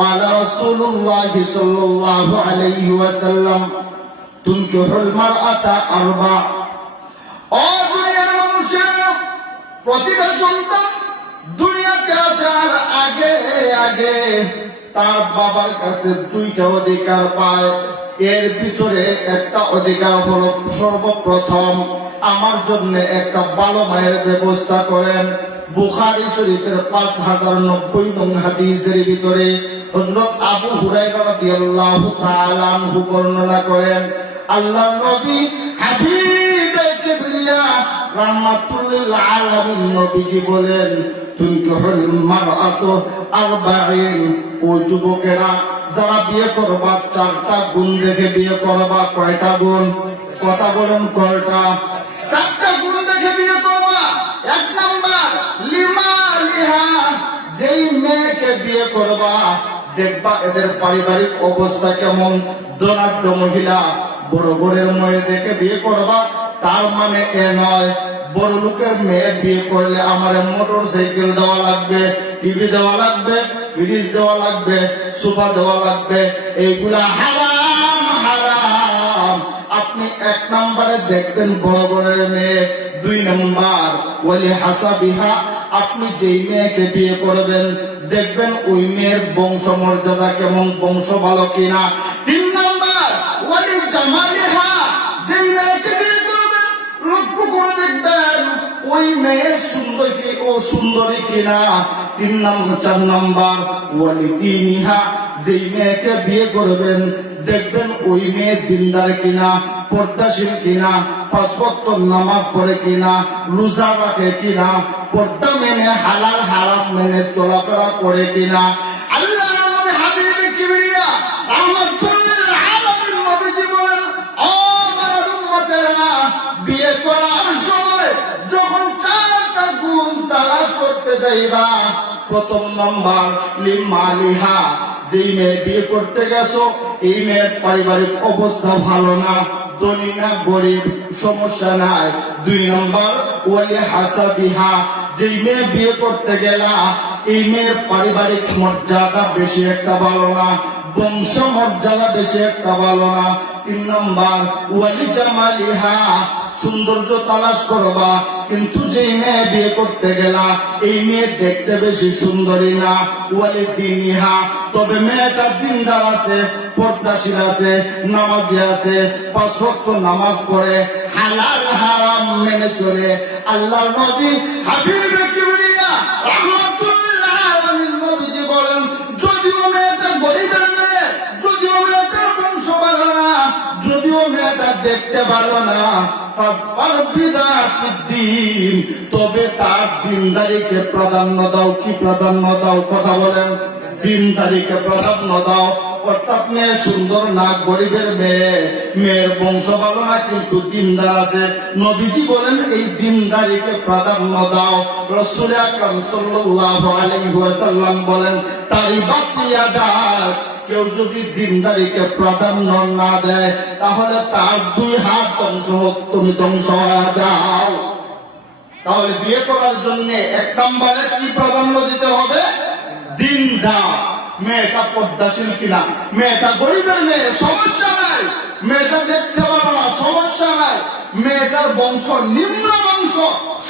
قال رسول الله صلى الله عليه وسلم تنكح المرأة أربع ও দুনিয়ার মানুষেরা প্রতিটা সন্তান দুনিয়াতে আসার আগে আগে তার বাবার কাছে দুইটা অধিকার পায়। এর ভিতরে একটা অধিকার হলো সর্বপ্রথম আমার জন্য একটা ভালো মায়ের ব্যবস্থা করেন। বুখারী শরীফের 5090 নং হাদিসের ভিতরে হযরত আবু হুরায়রা রাদিয়াল্লাহু তাআলা আনহু বর্ণনা করেন, আল্লাহর নবী হাবিবে কিবরিয়া রাহমাতুল লিল আলামিন নবীজি বলেন, তুনকিহুল মারআতু আরবাঈন, ও যুবকেরা যারা বিয়ে করবা চারটা গুণ দেখে বিয়ে করবা। কয়টা গুণ? কথা বলেন কয়টা? চারটা গুণ দেখে বিয়ে করবা। এক নাম্বার লিমালিহা, যেই মেয়েকে বিয়ে করবা দেখবা এদের পারিবারিক অবস্থা কেমন। ধনাঢ্য মহিলা বড় ঘরের মেয়ে দেখে বিয়ে করবা, তার মানে এ নয় বড় লোকের মেয়ে বিয়ে করলে আমার মোটর সাইকেল দেওয়া লাগবে, টিভি দেওয়া লাগবে, ফ্রিজ দেওয়া লাগবে, সোফা দেওয়া লাগবে। এইগুলা হারাম হারাম। আপনি এক নম্বরে দেখবেন বড় ঘরের মেয়ে। দুই নম্বর ওয়ালি হাসাবিহা, আপনি যেই মেয়েকে বিয়ে করবেন দেখবেন ওই মেয়ের বংশ মর্যাদা কেমন, বংশ ভালো কিনা। তিন নম্বর ওয়ালি জামালিহা, যেই মেয়েকে বিয়ে করবেন লক্ষ্য করে দেখবেন ওই মেয়ে সুন্দর কি ও সুন্দরী কিনা। চার নম্বর ওয়ালি দীনিহা, যেই মেয়েকে বিয়ে করবেন দেখবেন ওই মেয়ে দিনদার কিনা, পর্দাশীল কিনা, পাঁচ ওয়াক্ত নামাজ পড়ে কিনা, রোজা রাখে কিনা, পর্দা মেনে হালাল হারাম মেনে চলাফেরা করে কিনা। আল্লাহর নবী হাবিবে কিবরিয়া রাহমাতুল লিল আলামিন নবীজি বলেন, ও আমার উম্মতেরা, বিয়ে করার সময় যখন চারটা গুণ তালাশ করতে যাইবা, প্রথম নম্বর লিমালিহা, যেই মেয়ে বিয়ে করতে গেছো এই মেয়ের পারিবারিক অবস্থা ভালো না, ধনী না গরিব, সমস্যা নাই। দুই নম্বর ওয়ালি হাসাবিহা, যেই মেয়ে বিয়ে করতে গেলা এই মেয়ের পারিবারিক মর্যাদা বেশি একটা ভালো না, বংশ মর্যাদা বেশি একটা ভালো না। তিন নম্বর ওয়ালি জামালিহা, সৌন্দর্য তালাশ করবা, কিন্তু যেই মেয়ে বিয়ে করতে গেলা এই মেয়ে দেখতে বেশি সুন্দরী না। ওয়ালি দীনিহা, তবে মেয়েটা দিনদার আছে, পর্দাশীল আছে, নামাজি আছে, পাঁচ ওয়াক্ত নামাজ পড়ে, হালাল হারাম মেনে চলে। আল্লাহর নবী হাবিবে কিবরিয়া রাহমাতুল লিল আলামিন নবীজি বলেন, যদিও মেয়েটা গরিবের মেয়ে, যদিও মেয়েটার বংশ ভালো না, যদিও মেয়েটা দেখতে ভালো না, তবে তার দিনদারিকে প্রাধান্য দাও। কি প্রাধান্য দাও? কথা বলেন। দিনদারিকে প্রাধান্য দাও। অর্থাৎ মেয়ে সুন্দর না, গরিবের মেয়ে, মেয়ের বংশ ভালো না কিন্তু দিনদার আছে, নবীজি বলেন এই দিনদারিকে প্রাধান্য দাও। রাসূল আকরাম সাল্লাল্লাহু আলাইহি ওয়াসাল্লাম বলেন, তারিবাত ইয়াদাক, কেউ যদি দিনদারিকে প্রাধান্য না দেয় তাহলে তার দুই হাত ধ্বংস হোক, তুমি ধ্বংস হয়ে যাও। তাহলে বিয়ে করার জন্য এক নম্বরে কি প্রাধান্য দিতে হবে? দিনদার। মেয়েটা পর্দাশীল কিনা, মেয়েটা গরিবের মেয়ে, সমস্যা নাই, মেয়েটা দেখতে পারো না, সমস্যা নাই, মেয়েটার বংশ নিম্ন বংশ,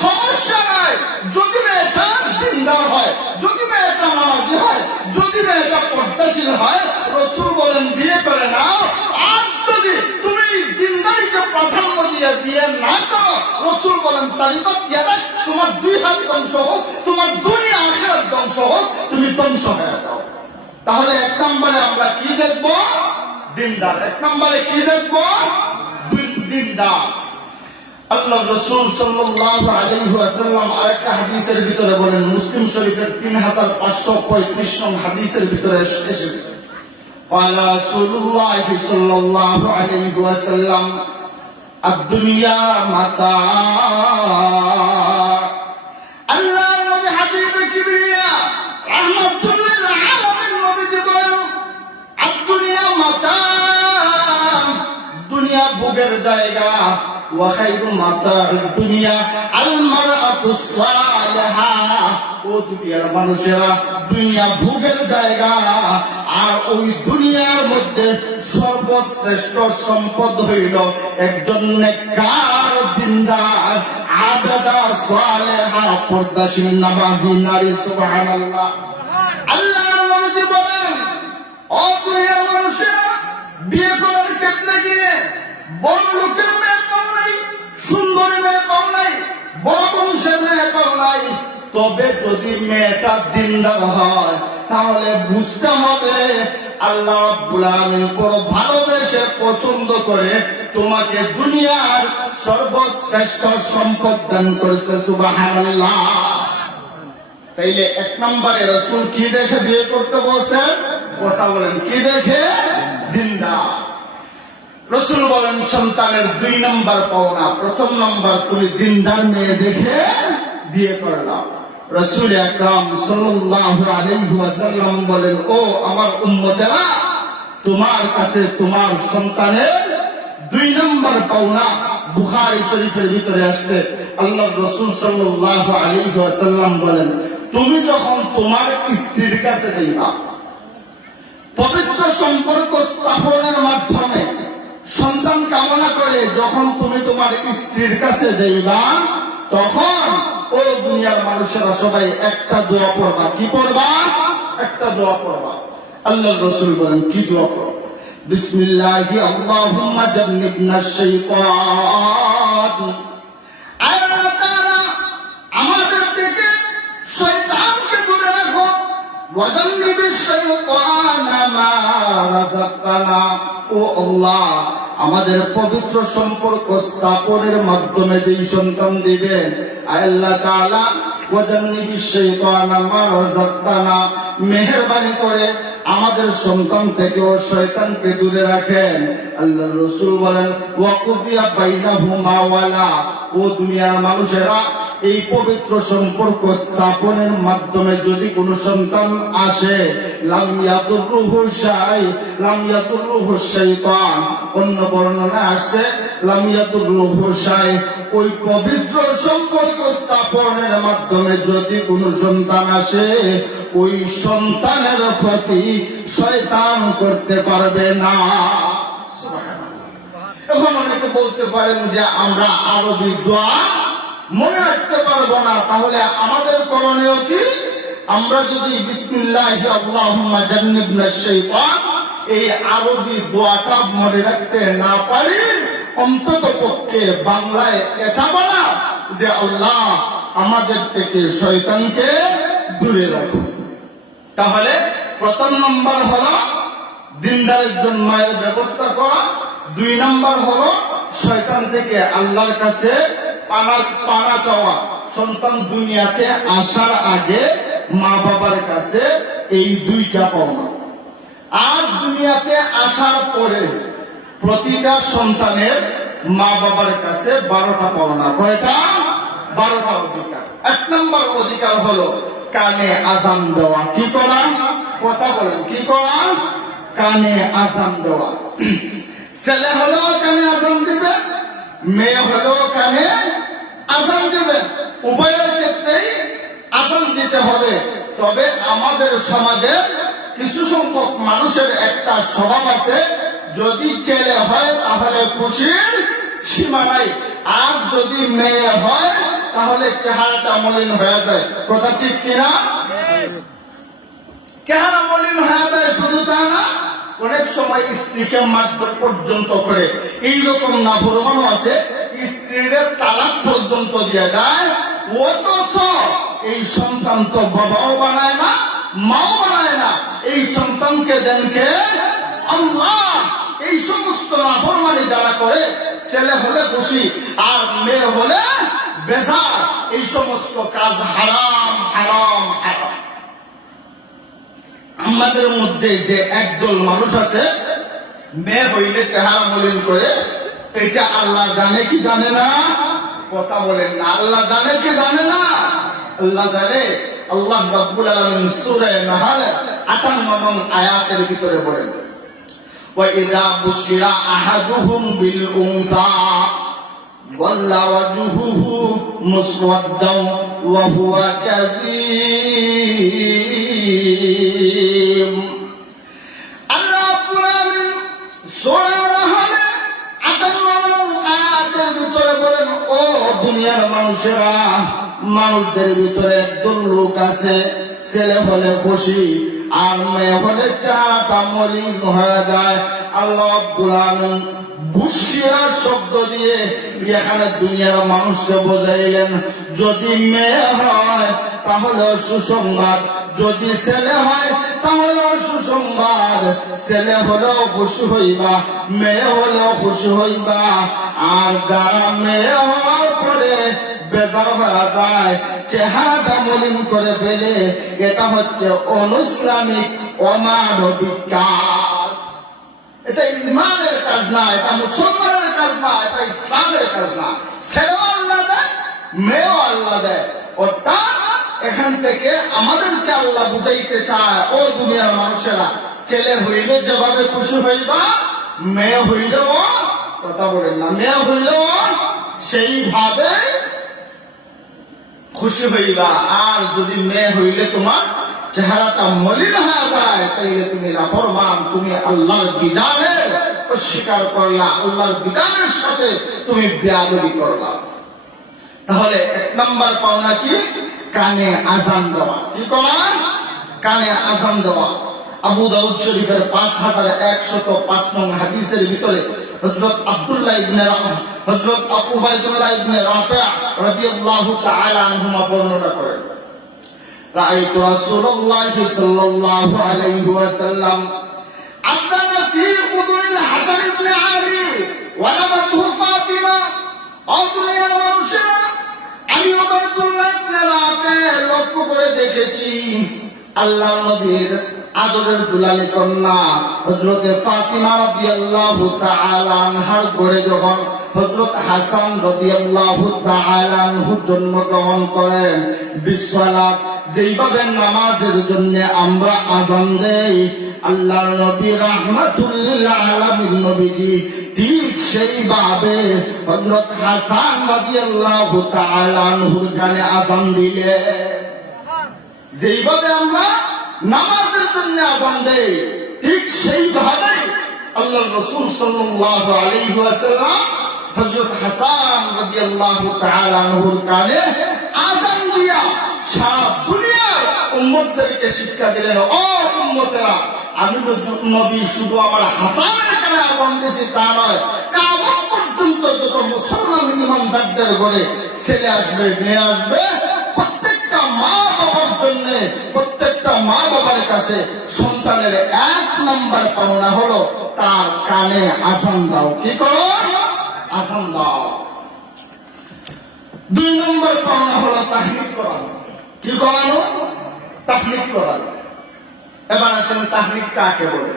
সমস্যা নাই, যদি মেয়েটা দিনদার হয়, যদি মেয়েটা নামাজি হয়, যদি মেয়েটা পর্দাশীল হয়, রাসূল বলেন বিয়ে করে নাও। আর যদি তুমি দিনদারিকে প্রাধান্য দিয়ে বিয়ে না করো, রাসূল বলেন তারিবাত ইয়াদাক, তোমার দুই হাত ধ্বংস হোক, তোমার দুনিয়া আখিরাত ধ্বংস হোক, তুমি ধ্বংস হয়ে যাও। তাহলে এক নম্বরে আমরা কি দেখব? দিনদার। এক নম্বরে কি দেখব? দিনদার। আল্লাহ রাসূল সাল্লাল্লাহু আলাইহি ওয়াসাল্লাম আরেকটা হাদিসের ভিতরে বলেন, মুসলিম শরীফের 3535 নং হাদিসের ভিতরে এসেছে, ওয়ালা রাসূলুল্লাহ সাল্লাল্লাহু আলাইহি ওয়াসাল্লাম আদ-দুনিয়া মাতা। আল্লাহ নবী হাবিবে কিবরিয়া রাহমাতুল লিল আলামিন নবীজি বলেন, আদ-দুনিয়া মাতা, দুনিয়া ভোগের জায়গা। ওয়া খায়রু মাতা'আদ দুনিয়া আল মারআতুস সালিহা, ও দুনিয়ার মানুষেরা দুনিয়া ভোগের জায়গা, আর ওই দুনিয়ার মধ্যে সর্বশ্রেষ্ঠ সম্পদ হইল একজন নেককার দিনদার আবেদা সালেহা পর্দাশীল নামাজি নারী। সুবহানাল্লাহ। আল্লাহর নবী বলেন, ও দুনিয়ার মানুষেরা, বিয়ে করার ক্ষেত্রে গিয়ে বড় লোকের মেয়ে পাও নাই, সুন্দরী মেয়ে পাও নাই, বড় বংশের মেয়ে পাও নাই, তবে যদি মেয়েটা দিনদার হয় তাহলে বুঝতে হবে আল্লাহ রাব্বুল আলামিন বড় ভালোবেসে পছন্দ করে তোমাকে দুনিয়ার সর্বশ্রেষ্ঠ সম্পদ দান করেছে। সুবহানাল্লাহ। তাইলে এক নম্বরে রাসূল কি দেখে বিয়ে করতে বলছেন? কথা বলেন, কি দেখে? দিনদার। রাসূল বলেন সন্তানের 2 নম্বর পাওনা, প্রথম নম্বর তুমি দিনদার মেয়ে দেখে বিয়ে করলাম। রাসূল আকরাম সাল্লাল্লাহু আলাইহি ওয়াসাল্লাম বলেন, ও আমার উম্মতেরা, তোমার কাছে তোমার সন্তানের 2 নম্বর পাওনা বুখারী শরীফের ভিতরে আসছে। আল্লাহর রাসূল সাল্লাল্লাহু আলাইহি ওয়াসাল্লাম বলেন, তুমি যখন তোমার স্ত্রীর কাছে যাইবা, পবিত্র সম্পর্ক স্থাপনের মাধ্যমে সন্তান কামনা করে যখন তুমি তোমার স্ত্রীর কাছে যাইবা, তখন ও দুনিয়ার মানুষেরা সবাই একটা দোয়া পড়বা। কি পড়বা? একটা দোয়া পড়বা। আল্লাহর রাসূল বলেন, কি দোয়া পড়বা? বিসমিল্লাহি আল্লাহুম্মা জান্নিবনাশ শাইতান। আল্লাহ তাআলা আমাদের থেকে শয়তানকে দূরে রাখো। ওয়াজান্নিবিশ শাইতানা মা রাযাকতানা। ও আল্লাহ, আমাদের পবিত্র সম্পর্ক স্থাপনের মাধ্যমে যেই সন্তান দিবেন, আল্লাহ তাআলা ওয়াজান্নিবিশ শাইতানা মা রাযাকতানা, মেহেরবানি করে আমাদের সন্তান থেকে ও শয়তানকে দূরে রাখেন। আল্লাহর রাসূল বলেন, ওয়া কুদিয়া বাইনাহুমা ওয়ালা। ও দুনিয়ার মানুষেরা, এই পবিত্র সম্পর্ক স্থাপনের মাধ্যমে যদি কোনো সন্তান আসে, লাম ইয়াদুররুহু শাই, লাম ইয়াদুররুহু শাইতান। অন্য বর্ণনা আসছে লাম ইয়াদুররুহু শাই। ওই পবিত্র সম্পর্ক স্থাপনের মাধ্যমে যদি কোনো সন্তান আসে, ওই সন্তানের ক্ষতি শয়তান করতে পারবে না। এখন অনেকে বলতে পারেন যে আমরা আরবি দোয়া মনে রাখতে পারবো না, তাহলে আমাদের করণীয় কি? আমরা যদি বিসমিল্লাহি আল্লাহুম্মা জান্নিবনাশ শাইতান এই আরবি দোয়াটা মনে রাখতে না পারি, অন্তত পক্ষে বাংলায় এটা বলা যে আল্লাহ আমাদের থেকে শয়তানকে দূরে রাখো। তাহলে প্রথম নম্বর হলো দিনদারের জন্য মায়ের ব্যবস্থা করা, 2 নম্বর হলো শয়তান থেকে আল্লাহর কাছে পানা চাওয়া। সন্তান দুনিয়াতে আসার আগে মা বাবার কাছে এই 2টা পাওনা। আর দুনিয়াতে আসার পরে প্রতিটা সন্তানের মা বাবার কাছে 12টা পাওনা। কয়টা? 12টা অধিকার। 1 নম্বর অধিকার হলো কানে আজান দেওয়া। কি করা? কথা বলেন, কি করা? কানে আজান দেওয়া। ছেলে হলো কানে আজান দিবে, মেয়ে হলো কানে আজান দিবে। উভয়ের ক্ষেত্রেই আজান দিতে হবে। তবে আমাদের সমাজে কিছু সংখ্যক মানুষের একটা স্বভাব আছে, যদি ছেলে হয় তাহলে খুশির সীমা নাই, আর যদি মেয়ে হয় তাহলে চেহারাটা মলিন হয়ে যায়। কথা ঠিক কিনা? চেহারা মলিন হয়ে যায়। শুধু তা না, অনেক সময় স্ত্রীকে মারধর পর্যন্ত করে। এইরকম নাফরমানও আছে, স্ত্রীর তালাক পর্যন্ত দিয়ে দেয়। অথচ এই সন্তান তো বাবাও বানায় না, মাও বানায় না। এই সন্তানকে দেন কে? আল্লাহ। এই সমস্ত নাফরমানি যারা করে, ছেলে হলে খুশি আর মেয়ে হলে বেজার, এই সমস্ত কাজ হারাম হারাম হারাম। আমাদের মধ্যে যে একদল মানুষ আছে, মেয়ে হইলে চেহারা মলিন করে, এটা আল্লাহ জানে কি জানে না? কথা বলেন না, আল্লাহ জানে কি জানে না? আল্লাহ জানে। আল্লাহ রাব্বুল আলামিন সূরা নাহল 58 নং আয়াতের ভিতরে বলেন, ওয়া ইযা বুশিরা আহাদুহুম বিল উনসা ওয়াল্লা ওয়াজহুহু মুসওয়াদ্দান ওয়া হুয়া কাযীম। দুনিয়ার মানুষেরা, মানুষদের ভিতরে একদল লোক আছে, ছেলে হলে খুশি আর মেয়ে হলে চাটা মলিন হয়ে যায়। আল্লাহ রাব্বুল আলামিন বুশিরা শব্দ দিয়ে এখানে দুনিয়ার মানুষকে বোঝাইলেন, যদি মেয়ে হয় তাহলে সুসংবাদ, যদি ছেলে হয় তাহলে সুসংবাদ। ছেলে হলেও খুশি হইবা, মেয়ে হলেও খুশি হইবা। আর যারা মেয়ে হওয়ার পরে বেজার হয়ে যায়, চেহারাটা মলিন করে ফেলে, এটা হচ্ছে অনুইসলামিক, অমানবিক কাজ। এটা ইমানের কাজ না, এটা মুসলমানের কাজ না, এটা ইসলামের কাজ না। ছেলেও আল্লাহ দেয়, মেয়েও আল্লাহ দেয়। অর্থাৎ এখান থেকে আমাদেরকে আল্লাহ বুঝাইতে চায়, ও দুনিয়ার মানুষেরা, ছেলে হইলে যেভাবে খুশি হইবা, মেয়ে হইলেও, কথা বলেন না, মেয়ে হইলেও সেইভাবে খুশি হইবা। আর যদি মেয়ে হইলে তোমার চেহারাটা মলিন হয়ে যায়, তাইলে তুমি নাফরমান, তুমি আল্লাহর বিধানের অস্বীকার করলা, আল্লাহর বিধানের সাথে তুমি বেয়াদবি করলা। তাহলে এক নাম্বার পাওনা কি? কানে আজান দেওয়া। কি করা? কানে আজান দেওয়া। আবু দাউদ শরীফের 5105 নং হাদিসের ভিতরে হযরত আব্দুল্লাহ ইবনে হযরত উবাইদুল্লাহ ইবনে রাফি' রাদিয়াল্লাহু তাআলা আনহুমা বর্ণনা করেন, রাআইতু রাসূলুল্লাহ সাল্লাল্লাহু আলাইহি ওয়াসাল্লাম আযানা ফি উযুনিল হাসান ইবনে আলী ওয়া লামাতুহু ফাতিমা। দুনিয়ার মানুষেরা, আমি উবাইদুল্লাহ ইবনে রাফি' লক্ষ্য করে দেখেছি আল্লাহর নবীর আদরের দুলালি কন্যা হযরতে ফাতিমা রাদিয়াল্লাহু তাআলা আনহার ঘরে যখন হযরত হাসান রাদিয়াল্লাহু তাআলা আনহু জন্মগ্রহণ করেন, বিসসালাত, যেইভাবে নামাজের জন্য আমরা আযান দেই, আল্লাহর নবী রাহমাতুল লিল আলামিন নবীজি ঠিক সেইভাবে হযরত হাসান রাদিয়াল্লাহু তাআলা আনহুর কানে আযান দিলেন। যেইভাবে আমরা নামাজের জন্য আযান দেই, ঠিক সেইভাবে আল্লাহর রাসূল সাল্লাল্লাহু আলাইহি ওয়াসাল্লাম হযরত হাসান রাদিয়াল্লাহু তাআলা আনহুর কানে আযান দিয়া সারা দুনিয়ার উম্মতদেরকে শিক্ষা দিলেন, ও উম্মতেরা, আমি তো নবী শুধু আমার হাসানের কানে আযান দিয়েছি তা নয়, কিয়ামত পর্যন্ত যত মুসলমান ইমানদারদের ঘরে ছেলে আসবে, মেয়ে আসবে, প্রত্যেকটা মা বাবার জন্য, প্রত্যেকটা মা বাবার কাছে সন্তানের এক নাম্বার পাওনা হলো তার কানে আযান দাও। কি করো? আযান দাও। দুই নম্বর পাওনা হলো তাহনিক করানো। কি করানো? তাহনিক করানো। এবার আসেন তাহনিক কাকে বলে?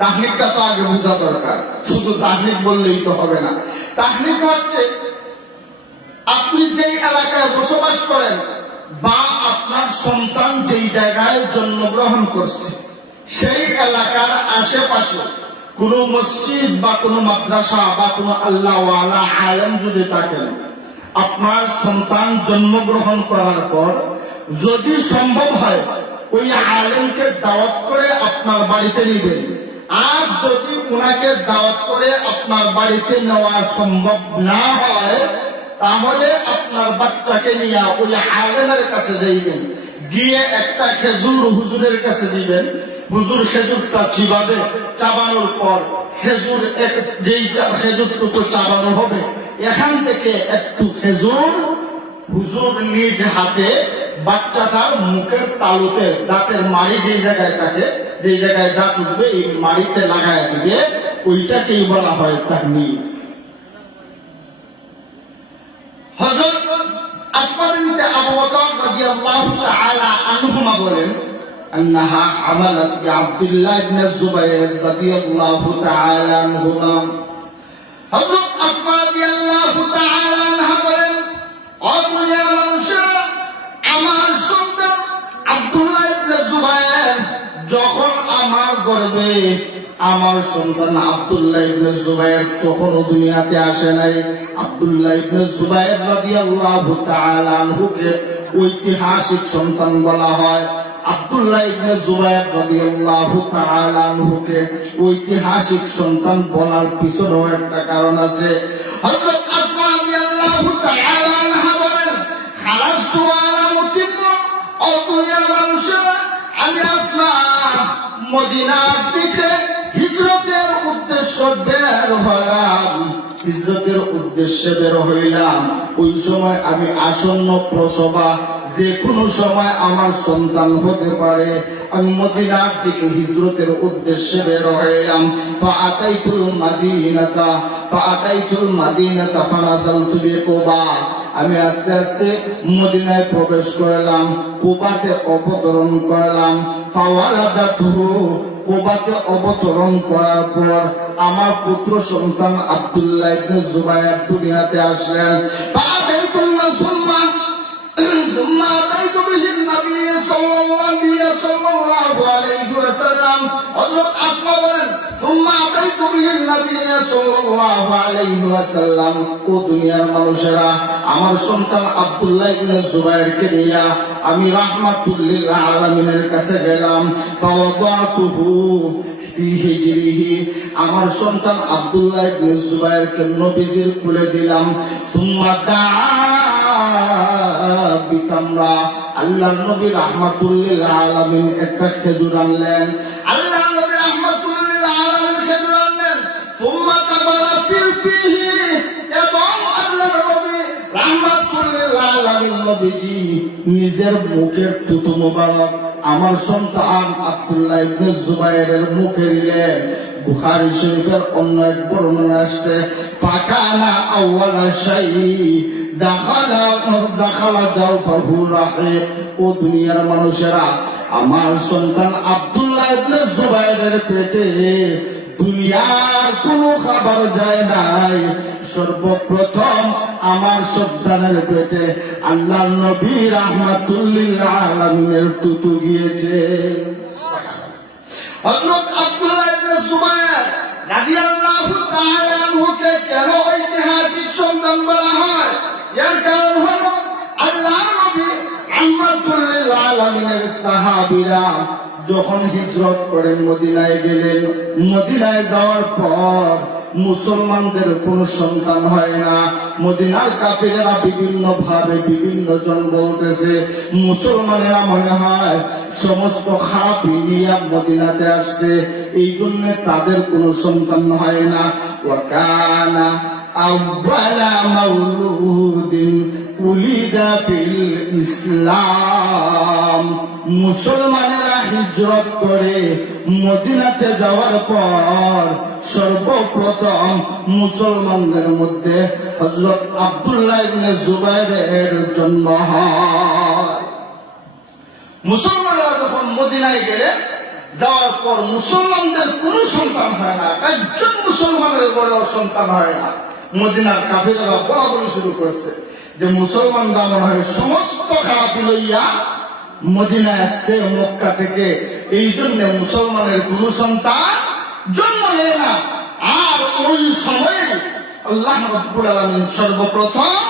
তাহনিকটা তো আগে বোঝা দরকার, শুধু তাহনিক বললেই তো হবে না। তাহনিক হচ্ছে আপনি যেই এলাকায় বসবাস করেন বা আপনার সন্তান যেই জায়গায় জন্মগ্রহণ করছে, সেই এলাকার আশেপাশে কোনো মসজিদ বা কোনো মাদ্রাসা বা কোনো আল্লাহওয়ালা আলেম যদি থাকেন, আপনার সন্তান জন্মগ্রহণ করার পর যদি সম্ভব হয় ওই আলেমকে দাওয়াত করে আপনার বাড়িতে নিবেন। আর যদি উনাকে দাওয়াত করে আপনার বাড়িতে নেওয়া সম্ভব না হয়, তাহলে আপনার বাচ্চাকে নিয়ে ওই আলেমের কাছে যাইবেন, গিয়ে একটা খেজুর হুজুরের কাছে দিবেন। হুজুর খেজুরটা চিবাবে, চাবানোর পর খেজুর যেই খেজুরটুকু চাবানো হবে, এখান থেকে একটু খেজুর হুজুর নিজ হাতে বাচ্চাটার মুখের তালুতে, দাঁতের মাড়ি যেই জায়গায় থাকে, যেই জায়গায় দাঁত উঠবে, এই মাড়িতে লাগায় দিবে। ওইটাকেই বলা হয় তাহনিক। হযরত আসমা বিনতে আবু বকর রাদিয়াল্লাহু তাআলা আনহুমা বলেন, আন্নাহা আমালাত বিআব্দুল্লাহ ইবনে যুবাইর রাদিয়াল্লাহু তাআলা আনহুমা। হযরত আসমা রাদিয়াল্লাহু তাআলা আনহা বলেন, ও দুনিয়ার মানুষেরা, আমার সন্তান আব্দুল্লাহ ইবনে যুবাইর যখন আমার গর্ভে, আমার সন্তান আব্দুল্লাহ ইবনে যুবাইর তখনও দুনিয়াতে আসে নাই। আব্দুল্লাহ ইবনে যুবাইর রাদিয়াল্লাহু তাআলা আনহুকে ঐতিহাসিক সন্তান বলা হয়। আব্দুল্লাহ ইবনে যুবাইর রাদিয়াল্লাহু তাআলা আনহুকে ঐতিহাসিক সন্তান বলার পিছনেও একটা কারণ আছে। হযরত আসমা রাদিয়াল্লাহু তাআলা মদিনার দিকে হিজরতের উদ্দেশ্য বের হলাম। হিজরতের উদ্দেশ্যে বের হইলাম। ওই সময় আমি আসন্ন প্রসবা, যে কোনো সময় আমার সন্তান হতে পারে। আমি মদিনার দিকে হিজরতের উদ্দেশ্যে বের হইলাম। ফাআতাইতুল মাদিনাতা ফানাযালতু বিকুবা। আমি আস্তে আস্তে মদিনায় প্রবেশ করলাম, কুবাতে অবতরণ করলাম। ফাওয়ালাদাতুহু, কুবাতে অবতরণ করার পর আমার পুত্র সন্তান আব্দুল্লাহ ইবনে জুবায়ের দুনিয়াতে আসলেন। ثم أتيت به النبي صلى الله عليه وسلم حضرت أسماء বলেন ثم أتيت به النبي صلى الله عليه وسلم ও দুনিয়ার মানুষেরা, আমার সন্তান আব্দুল্লাহ ইবনে জুবায়েরকে নিয়ে আমি রাহমাতুল লিল আলামিনের কাছে গেলাম। ফাওয়াদাতুহু ফি হিজরিহি, আমার সন্তান আব্দুল্লাহ ইবনে জুবায়েরকে নবীজির কোলে দিলাম। সুম্মা বিতামরা, আল্লাহর নবী রাহমাতুল লিল আলামিন একটা খেজুর আনলেন। আল্লাহর নবী রাহমাতুল লিল আলামিন খেজুর আনলেন। সুম্মা তাবারা ফিহি, এবং আল্লাহর নবী রাহমাতুল লিল আলামিন নবীজি নিজের মুখের থুতু মোবারক আমার সন্তান আব্দুল্লাহ ইবনে জুবায়েরের মুখে দিলেন। বুখারী শরীফের অন্য এক বর্ণনা আসছে, ফাকানা আউয়ালা শাই দাখালা জাওফাহু রাহিক। ও দুনিয়ার মানুষেরা, আমার সন্তান আব্দুল্লাহ ইবনে জুবায়েরের পেটে দুনিয়ার কোনো খাবার যায় নাই। সর্বপ্রথম আমার সন্তানের পেটে আল্লাহর নবী রাহমাতুল লিল আলামিনের থুতু গিয়েছে। হযরত আব্দুল্লাহ ইবনে জুবায়ের রাদিয়াল্লাহু তাআলা আনহুকে কেন ঐতিহাসিক সন্তান বলা হয়? এর কারণ হলো আল্লাহর নবী রাহমাতুল লিল আলামিনের সাহাবীরা যখন হিজরত করে মদিনায় গেলেন, মদিনায় যাওয়ার পর মুসলমানদের কোনো সন্তান হয় না। মদিনার কাফিরেরা বিভিন্ন ভাবে বিভিন্ন জন বলতেছে, মুসলমানেরা মনে হয় সমস্ত খারাপ নিয়ে মদিনাতে আসছে, এই জন্য তাদের কোনো সন্তান হয় না। ওয়াকানা আউয়ালা মাউলুদিন উলিদা ফিল ইসলাম। মুসলমানেরা হিজরত করে মদিনাতে যাওয়ার পর সর্বপ্রথম মুসলমানদের মধ্যে হযরত আব্দুল্লাহ ইবনে জুবায়েরের জন্ম হয়। মুসলমানরা যখন মদিনায় গেলেন, যাওয়ার পর মুসলমানদের কোনো সন্তান হয় না, একজন মুসলমানের ঘরেও সন্তান হয় না। মদিনার কাফিররা বলাবলি শুরু করেছে যে মুসলমানরা মনে হয় সমস্ত খারাপি লইয়া মদিনায় আসছে মক্কা থেকে, এই জন্য মুসলমানের কোন সন্তান জন্ম নেয় না। আর ওই সময়ে আল্লাহ রাব্বুল আলামিন সর্বপ্রথম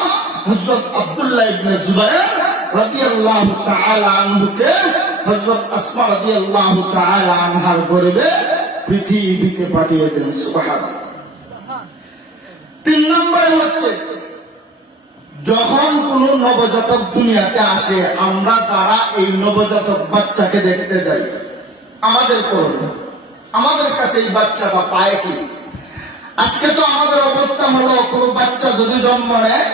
হযরত আব্দুল্লাহ ইবনে জুবায়ের রাদিয়াল্লাহু তাআলা আনহুকে হযরত আসমা রাদিয়াল্লাহু তাআলা আনহার গর্ভে পৃথিবীতে পাঠিয়ে দেন। সুবহানাল্লাহ। 3 নম্বরে হচ্ছে, যখন কোন নবজাতক দুনিয়াতে আসে, আমরা যারা এই নবজাতক বাচ্চাকে দেখতে যাই, আমাদের কাছে এই বাচ্চাটা পায় কি? আজকে তো আমাদের অবস্থা হলো, কোন বাচ্চা যদি জন্ম নেয়,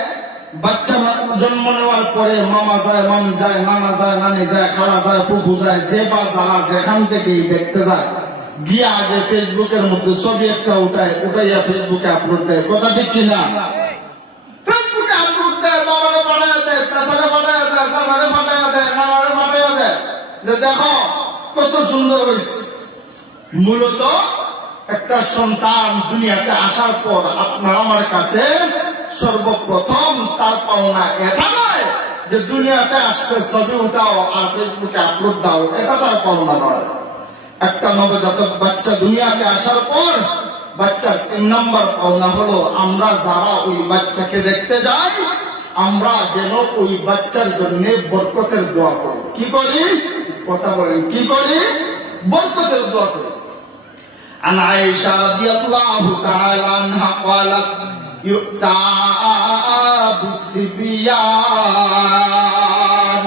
বাচ্চা জন্ম নেওয়ার পরে মামা যায়, মামি যায়, নানা যায়, নানি যায়, খালা যায়, ফুফু যায়, যে বা যারা যেখান থেকেই দেখতে যায়, গিয়া আগে ফেসবুকের মধ্যে ছবি একটা উঠাইয়া ফেসবুকে আপলোড দেয়। কথা ঠিক কিনা? ফেসবুকে আপলোড দেয়, বাবারে পাঠাইয়া দেয়, চাচারে পাঠাইয়া দেয়, দাদারে পাঠাইয়া দেয়, নানারে পাঠাইয়া দেয়, যে দেখো কত সুন্দর হয়েছে। মূলত একটা সন্তান দুনিয়াতে আসার পর আপনার আমার কাছে সর্বপ্রথম তার পাওনা এটা নয় যে দুনিয়াতে আসছে ছবি উঠাও আর ফেসবুকে আপলোড দাও, এটা তার পাওনা নয়। একটা নবজাতক বাচ্চা দুনিয়াতে আসার পর বাচ্চার 3 নম্বর পাওনা হলো, আমরা যারা ওই বাচ্চাকে দেখতে যাই, আমরা যেন ওই বাচ্চার জন্য বরকতের দোয়া করি। কি করি? কথা বলেন, কি করি? বরকতের দোয়া করি। عن عائشة رضي الله تعالى عنها قالت يؤتى بالصبيان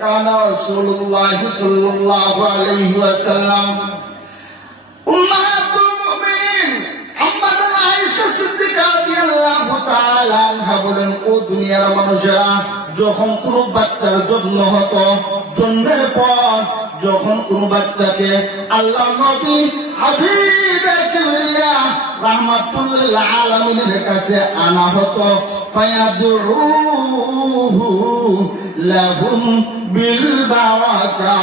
كان رسول الله صلى الله عليه وسلم বলেন, ও দুনিয়ার মানুষেরা, যখন কোনো বাচ্চার জন্ম হতো, জন্মের পর যখন কোনো বাচ্চাকে আল্লাহ নবী হাবিবে কিবরিয়া রাহমাতুল আলামিনের কাছে আনা হতো, ফায়াদুহু লাহুম বিল বারাকা,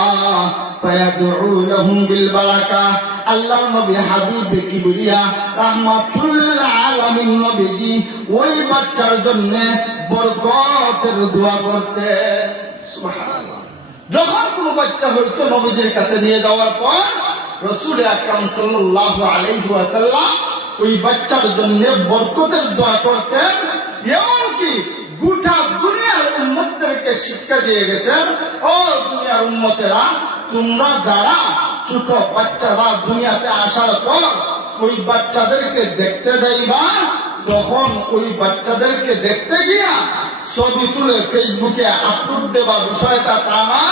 ফায়াদু লাহুম বিল বারাকা। আল্লাহ নবী হাবিবে কিবরিয়া রাহমাতুল আলামিন নবীজি ওই বাচ্চার জন্য বরকতের দোয়া করতেন। সুবহানাল্লাহ। যখন কোনো বাচ্চা হইতো, নবীজির কাছে নিয়ে যাওয়ার পর রাসূল আকরাম সাল্লাল্লাহু আলাইহি ওয়াসাল্লাম ওই বাচ্চার জন্য বরকতের দোয়া করতেন। এমনকি গোটা দুনিয়ার উম্মতদেরকে শিক্ষা দিয়ে গেছেন, ও দুনিয়ার উম্মতেরা, তোমরা যারা ছোট বাচ্চারা দুনিয়াতে আসার পর ওই বাচ্চাদেরকে দেখতে যাইবা, তখন ওই বাচ্চাদেরকে দেখতে গিয়া ছবি তুলে ফেসবুকে আপলোড দেবা বিষয়টা তা না,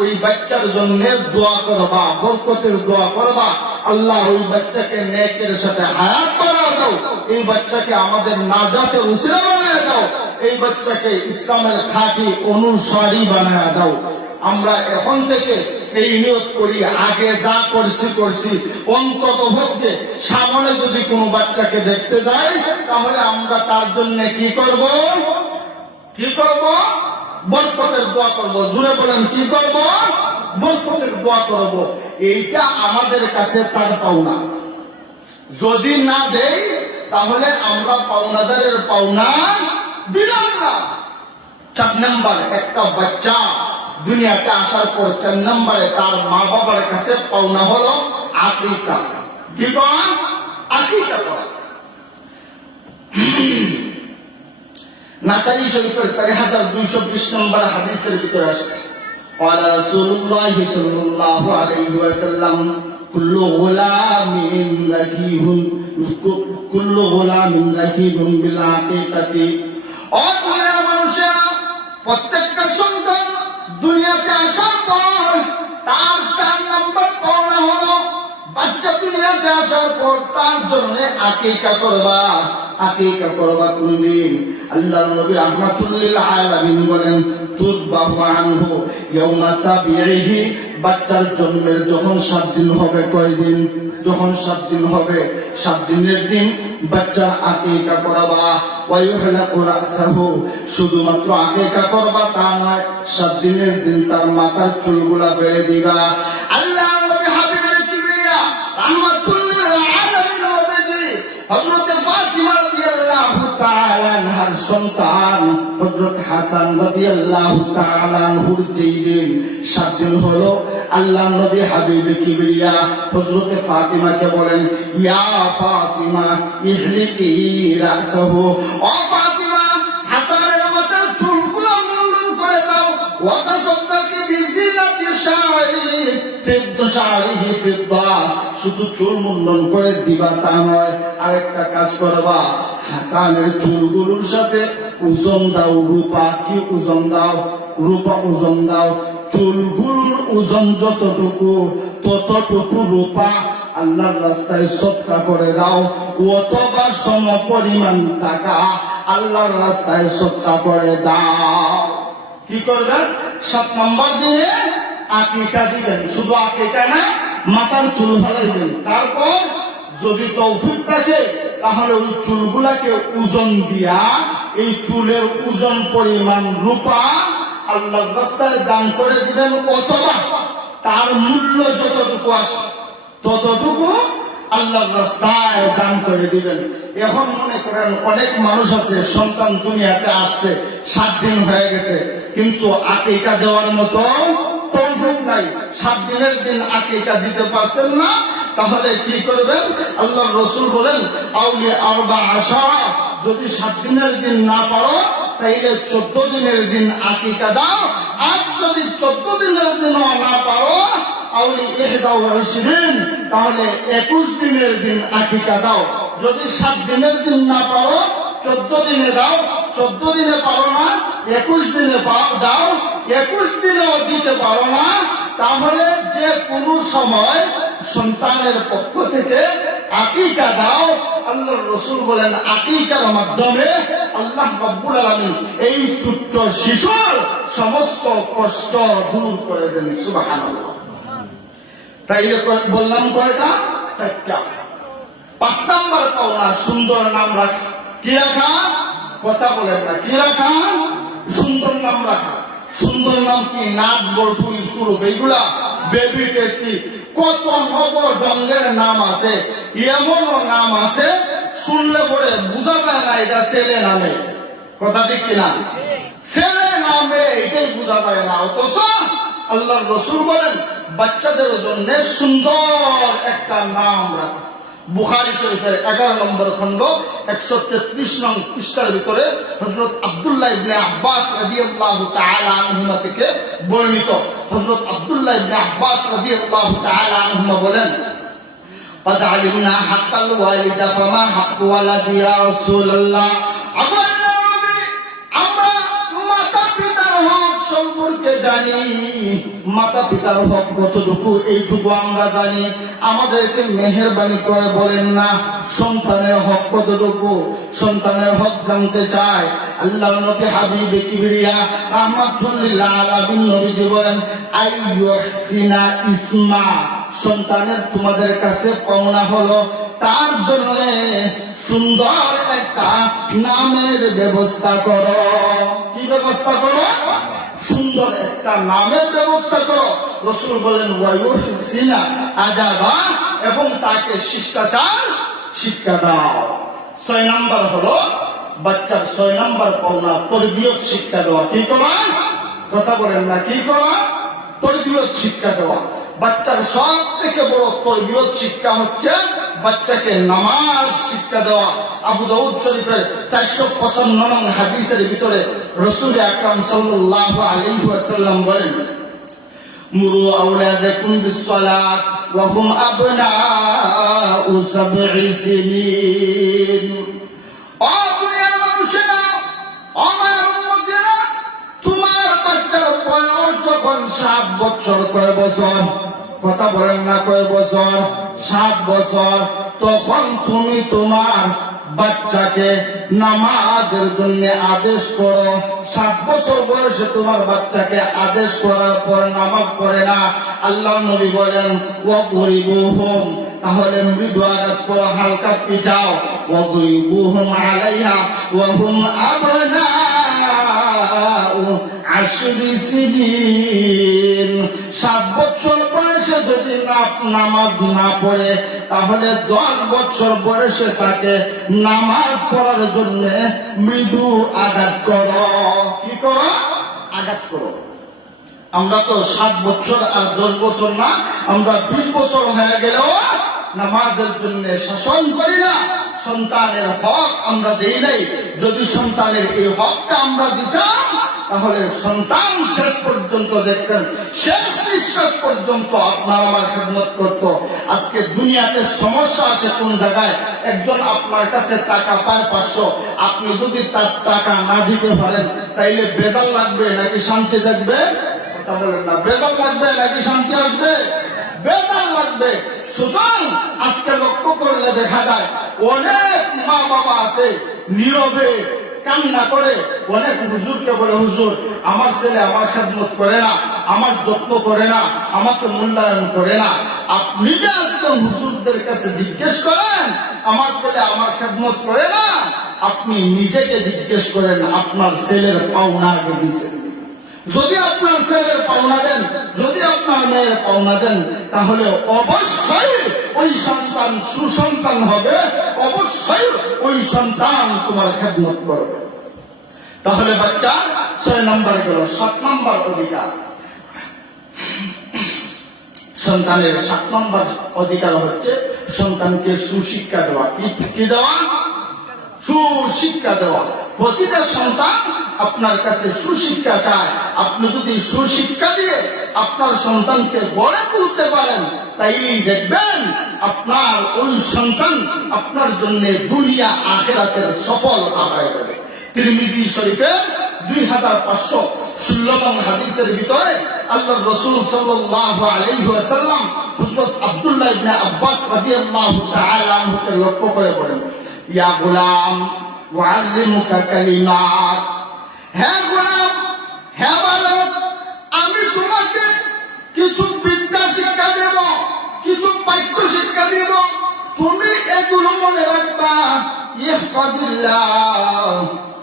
ওই বাচ্চার জন্য দোয়া করবা, বরকতের দোয়া করবা। আল্লাহ ওই বাচ্চাকে নেকের সাথে হায়াত বানায় দাও, এই বাচ্চাকে আমাদের নাজাতের উসিলা বানায় দাও, এই বাচ্চাকে ইসলামের খাঁটি অনুসারী বানায় দাও। আমরা এখন থেকে এই নিয়ত করি, আগে যা করছি অন্তত হচ্ছে সামনে যদি কোনো বাচ্চাকে দেখতে যাই, তাহলে আমরা তার জন্য কি করব? বরকতের দোয়া করব। জুড়ে বলেন, কি করব? বরকতের দোয়া করব। এইটা আমাদের কাছে তার পাওনা। যদি না দেই তাহলে আমরা পাওনাদারের পাওনা দিলাম না। 4 নম্বর, একটা বাচ্চা দুনিয়াতে আসার পর 4 নম্বরে তার মা বাবার কাছে পাওনা হলো আকিকা। কি করা? আকিকা করা। নাসাই শরীফের 4220 নম্বর হাদিসের ভিতরে আসছে, قال رسول الله صلى الله عليه وسلم كل غلام ركيب بالعقيقة। ও দুনিয়ার মানুষেরা, প্রত্যেকটা সন্তান দুনিয়াতে আসার পর তার 4 নম্বর পাওনা হলো বাচ্চা দুনিয়াতে আসার পর তার জন্য আকিকা করবা। আকিকা করবা কোন দিন? আল্লাহর নবী রাহমাতুল লিল আলামিন বলেন, তুযবাহু আনহু ইয়াউমা সাবিহি। বাচ্চার জন্মের যখন 7 দিন হবে, কয় দিন? যখন 7 দিন হবে, 7 দিনের দিন বাচ্চার আকিকা করবা। ওয়া ইউহলাকু রাসাহু, শুধুমাত্র আকিকা করবা তা নয়, 7 দিনের দিন তার মাথার চুলগুলা বেড়ে দিবা। আল্লাহ নবী হাবিবে কিবরিয়া রাহমাতুল লিল আলামিন নবীজি হযরত ফাতিমা রাদিয়াল্লাহু তাআলা আনহার সন্তান হযরত হাসান রাদিয়াল্লাহু তাআলা আনহুর যেই দিন 7 দিন হলো, আল্লাহ নবী হাবিবে কিবরিয়া হযরত ফাতিমাকে বলেন, ইয়া ফাতিমা ইহলিকি রাসাহু। ও ফাতিমা, হাসানের মাথার চুলগুলো মুন্ডন করে দাও। ওয়া তাসাদদাকি বিজিনাতি শারিহি ফিদ্দা। শুধু চুল মুন্ডন করে দিবা তা নয়, আরেকটা কাজ করবা, হাসানের চুলগুলোর সাথে ওজন দাও, রূপা। কি ওজন দাও? রূপা ওজন দাও। চুলগুলোর ওজন যতটুকু, ততটুকু রূপা আল্লাহর রাস্তায় সদকা করে দাও, অথবা সম পরিমাণ টাকা আল্লাহর রাস্তায় সদকা করে দাও। কি করবেন? 7 নম্বর দিনে আকিকা দিবেন। শুধু আকিকা না, মাথার চুল ফালাইবেন। তারপর যদি তৌফিক থাকে তাহলে ওই চুলগুলাকে ওজন দিয়া এই চুলের ওজন পরিমাণ রূপা আল্লাহর রাস্তায় দান করে দিবেন, অথবা তার মূল্য যতটুকু আসে ততটুকু আল্লাহর রাস্তায় দান করে দিবেন। এখন মনে করেন অনেক মানুষ আছে, সন্তান দুনিয়াতে আসছে, 7 দিন হয়ে গেছে, কিন্তু আকিকা দেওয়ার মতো তৌফিক নাই। 7 দিনের দিন আকিকা দিতে পারছেন না, তাহলে কি করবেন? আল্লাহর রাসূল বলেন, আউলি 14। যদি 7 দিনের দিন না পারো তাইলে 14 দিনের দিন আকিকা দাও। আর যদি 14 দিনের দিনও না পারো, আউলি 21, তাহলে 21 দিনের দিন আকিকা দাও। যদি 7 দিনের দিন না পারো 14 দিনে দাও, 14 দিনে পারো না 21 দিনে দাও, 21 দিনেও দিতে পারো না, তাহলে যে কোনো সময় সন্তানের পক্ষ থেকে আকিকা দাও। আল্লাহর রাসূল বলেন আকিকার মাধ্যমে আল্লাহ রাব্বুল আলামিন এই ছোট্ট শিশুর সমস্ত কষ্ট দূর করে দেন। সুবহানাল্লাহ। তাইলে বললাম কয়টা? চারটা। 5 নাম্বার পাওনা সুন্দর নাম রাখা। কি রাখা? কথা বলেন না, কি রাখা? সুন্দর নাম রাখা। সুন্দর নাম কি? নাট বল্টু স্কুল এইগুলা, বেবি টেস্টি, কত নব ঢঙ্গের নাম আছে। এমনও নাম আছে শুনলে পরে বোঝা যায় না এটা ছেলে নামে। কথা ঠিক কিনা? ছেলে নামে এটাই বোঝা যায় না। অথচ আল্লাহর রাসূল বলেন বাচ্চাদের জন্য সুন্দর একটা নাম রাখা। বুখারী শরীফের 11 নম্বর খণ্ড 133 নং পৃষ্ঠার ভিতরে হযরত আব্দুল্লাহ ইবনে আব্বাস রাদিয়াল্লাহু তাআলা আনহুমা থেকে বর্ণিত। হযরত আব্দুল্লাহ ইবনে আব্বাস রাদিয়াল্লাহু তাআলা আনহুমা বলেন قد علمنا حق الوالد فما حق ولدي يا رسول الله। সম্পর্কে জানি, মাতা পিতার হক কতটুকু এইটুকু আমরা জানি। আমাদেরকে মেহেরবানি করে বলেন না সন্তানের হক কতটুকু। সন্তানের হক জানতে চায়। আল্লাহর নবী হাবিবে কিবরিয়া রাহমাতুল লিল আলামিন নবীজি বলেন আইয়ুহসিনা ইসমা। সন্তানের তোমাদের কাছে পাওনা হলো তার জন্য সুন্দর একটা নামের ব্যবস্থা করো। কি ব্যবস্থা করো? সুন্দর একটা নামের ব্যবস্থা করো। রাসূল বলেন ওয়ায়ুহসিনা আদাবা, এবং তাকে শিষ্টাচার শিক্ষা দাও। 6 নাম্বার হলো বাচ্চার 6 নাম্বার পাওনা তরবিয়ত শিক্ষা দেওয়া। কি করা? কথা বলেন না, কি করা? তরবিয়ত শিক্ষা দেওয়া। বাচ্চার সব থেকে বড় তরবিয়ত শিক্ষা হচ্ছে বাচ্চাকে নামাজ শিক্ষা দেওয়া। আবু দাউদ শরীফের 455 নং হাদিসের ভিতরে রাসূল আকরাম সাল্লাল্লাহু আলাইহি ওয়াসাল্লাম বলেন মুরু আওলাদাকুম বিসসালাত ওয়া হুম আবনাউ 7 সিনিন। ও দুনিয়ার মানুষেরা, আমার উম্মতেরা, তোমার বাচ্চার বয়স যখন 7 বছর, কয় বছর? কথা বলেন না, কয় বছর? 7 বছর। তখন তুমি তোমার বাচ্চাকে নামাজের জন্য আদেশ করো। 7 বছর বয়সে তোমার বাচ্চাকে আদেশ করার পর নামাজ পড়ে না, আল্লাহর নবী বলেন ওয়াদরিবুহুম, তাহলে মৃদু আঘাত করো, হালকা পিটাও। ওয়াদরিবুহুম আলাইহা ওয়া হুম আবনাউ 10 সিনিন। 7 বছর বয়সে যদি নামাজ না পড়ে, তাহলে 10 বছর বয়সে তাকে নামাজ পড়ার জন্য মৃদু আঘাত করো। কি করো? আঘাত করো। আমরা তো 7 বছর আর 10 বছর না, আমরা 20 বছর হয়ে গেলেও নামাজের জন্য শাসন করি না। সন্তানের হক আমরা দেই নাই। যদি সন্তানের এই হকটা আমরা দিতাম, তাহলে সন্তান শেষ পর্যন্ত দেখতেন, শেষ নিঃশ্বাস পর্যন্ত আপনার আমার খেদমত করত। আজকে দুনিয়াতে সমস্যা আসে কোন জায়গায়? একজন আপনার কাছে টাকা পায় 500, আপনি যদি তার টাকা না দিতে পারেন, তাইলে বেজার লাগবে নাকি শান্তি থাকবে? কথা বলেন না, বেজার লাগবে নাকি শান্তি আসবে? বেজার লাগবে। সুতরাং আজকে লক্ষ্য করলে দেখা যায় অনেক মা বাবা আছে নীরবে কান্না করে। অনেক হুজুরকে বলে হুজুর আমার ছেলে আমার খেদমত করে না, আমার যত্ন করে না, আমাকে মূল্যায়ন করে না। আপনি যে আজকে হুজুরদের কাছে জিজ্ঞেস করেন আমার ছেলে আমার খেদমত করে না, আপনি নিজেকে জিজ্ঞেস করেন আপনার ছেলের পাওনা আগে দিয়েছেন। যদি আপনার ছেলের পাওনা দেন, যদি আপনার মেয়ের পাওনা দেন, তাহলে অবশ্যই ওই সন্তান সুসন্তান হবে, অবশ্যই ওই সন্তান তোমার খেদমত করবে। তাহলে বাচ্চা 6 নম্বর গেল। 7 নম্বর অধিকার সন্তানের। 7 নম্বর অধিকার হচ্ছে সন্তানকে সুশিক্ষা দেওয়া। কি দেওয়া? সুশিক্ষা দেওয়া। প্রতিটা সন্তান আপনার কাছে সুশিক্ষা চায়। আপনি যদি সুশিক্ষা দিয়ে আপনার সন্তানকে গড়ে তুলতে পারেন, তাইলেই দেখবেন আপনার ওই সন্তান আপনার জন্য দুনিয়া আখিরাতের সফলতা পায় যাবে। তিরমিজি শরীফের 2516 নং হাদিসের ভিতরে আল্লাহর রাসূল সাল্লাল্লাহু আলাইহি ওয়াসাল্লাম হযরত আব্দুল্লাহ ইবনে আব্বাস রাদিয়াল্লাহু তাআলা আনহুকে লক্ষ্য করে বলেন, ইয়া গোলাম ওয়াল্লিমুকা কালিমাত, হে গোলাম, হে বালক, আমি তোমাকে কিছু বিদ্যা শিক্ষা দেব, কিছু বাক্য শিক্ষা দেব, তুমি এগুলো মনে রাখবা। ইহফাজিল্লাহ,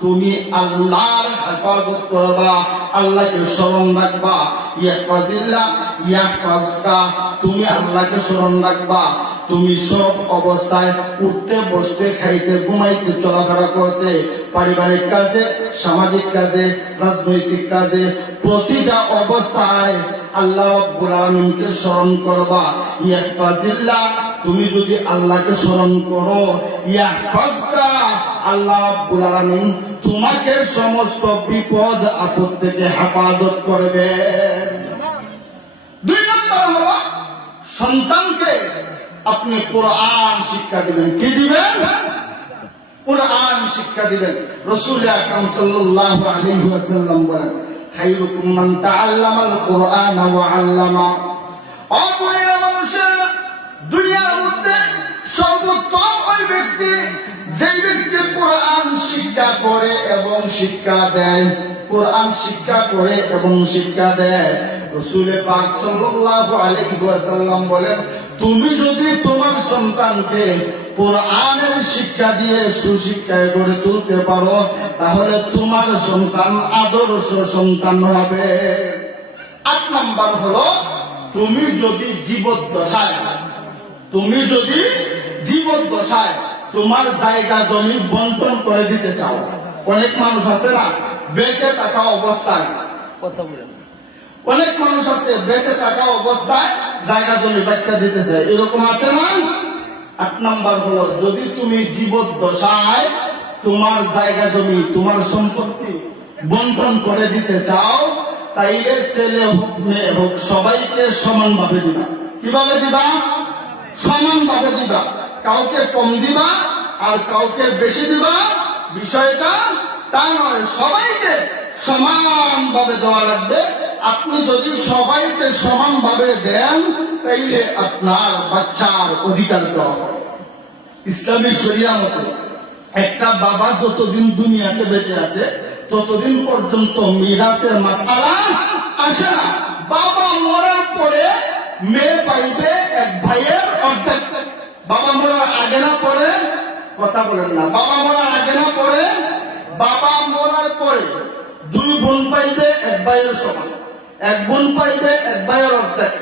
তুমি আল্লাহর হেফাজত করবা, আল্লাহকে স্মরণ রাখবা। ইহফাজিল্লাহ ইয়াহফাজকা, তুমি আল্লাহকে স্মরণ রাখবা। তুমি সব অবস্থায় উঠতে বসতে খাইতে ঘুমাইতে চলাফেরা করতে পারিবারিক কাজে সামাজিক কাজে রাজনৈতিক কাজে প্রতিটা অবস্থায় আল্লাহ রাব্বুল আলামিনকে স্মরণ করবা। ইহফাজিল্লাহ, তুমি যদি আল্লাহকে স্মরণ করো, ইয়াহফাজকা, আল্লাহ রাব্বুল আলামিন তোমাকে সমস্ত বিপদ আপদ থেকে হেফাজত করবে। দুই নম্বর হলো সন্তানকে আপনি কোরআন শিক্ষা দিবেন। কি দিবেন? কোরআন শিক্ষা দিবেন। রাসূল আকরাম সাল্লাল্লাহু আলাইহি ওয়াসাল্লাম বলেন, খায়রুকুম মান তাআল্লামাল কুরআনা ওয়া আল্লামা। ও দুনিয়ার মানুষেরা, দুনিয়ার মধ্যে সর্বোত্তম ওই ব্যক্তি যে ব্যক্তি কোরআন শিক্ষা করে এবং শিক্ষা দেয়। কোরআন শিক্ষা করে এবং শিক্ষা দেয়। রাসূল পাক সাল্লাল্লাহু আলাইহি ওয়াসাল্লাম বলেন, তুমি যদি তোমার সন্তানকে কোরআনের শিক্ষা দিয়ে সুশিক্ষায় গড়ে তুলতে পারো, তাহলে তোমার সন্তান আদর্শ সন্তান হবে। ৮ নাম্বার হলো, তুমি যদি জীবদ্দশায় তোমার জায়গা জমি বন্টন করে দিতে চাও। অনেক মানুষ আছে না, বেঁচে থাকা অবস্থায়, অনেক মানুষ আছে বেঁচে থাকা অবস্থায় জায়গা জমি বাচ্চা দিতে চায়, এরকম আছে না? ৮ নাম্বার হলো, যদি তুমি জীবদ্দশায় তোমার জায়গা জমি তোমার সম্পত্তি বন্টন করে দিতে চাও, তাইলে ছেলে হোক মেয়ে হোক সবাইকে সমানভাবে দিবা। কিভাবে দিবা? সমানভাবে দিবা। কাউকে কম দিবা আর কাউকে বেশি দিবা, বিষয়টা তা নয়, সবাইকে সমানভাবে দেওয়া লাগবে। আপনি যদি সবাইকে সমানভাবে দেন, তাইলে আপনার বাচ্চার অধিকার দেওয়া হবে ইসলামী শরিয়া মতে। একটা বাবা যতদিন দুনিয়াতে বেঁচে আছে ততদিন পর্যন্ত মিরাসের মাসআলা আসে না। বাবা মরার পরে মেয়ে পাইবে এক ভাইয়ের অর্ধেক। বাবা মরার আগে না পরে, কথা বলেন না, বাবা মরার আগে না পরে, বাবা মরার পরে 2 বোন পাইবে এক ভাইয়ের সমান, 1 বোন পাইবে এক ভাইয়ের অর্ধেক।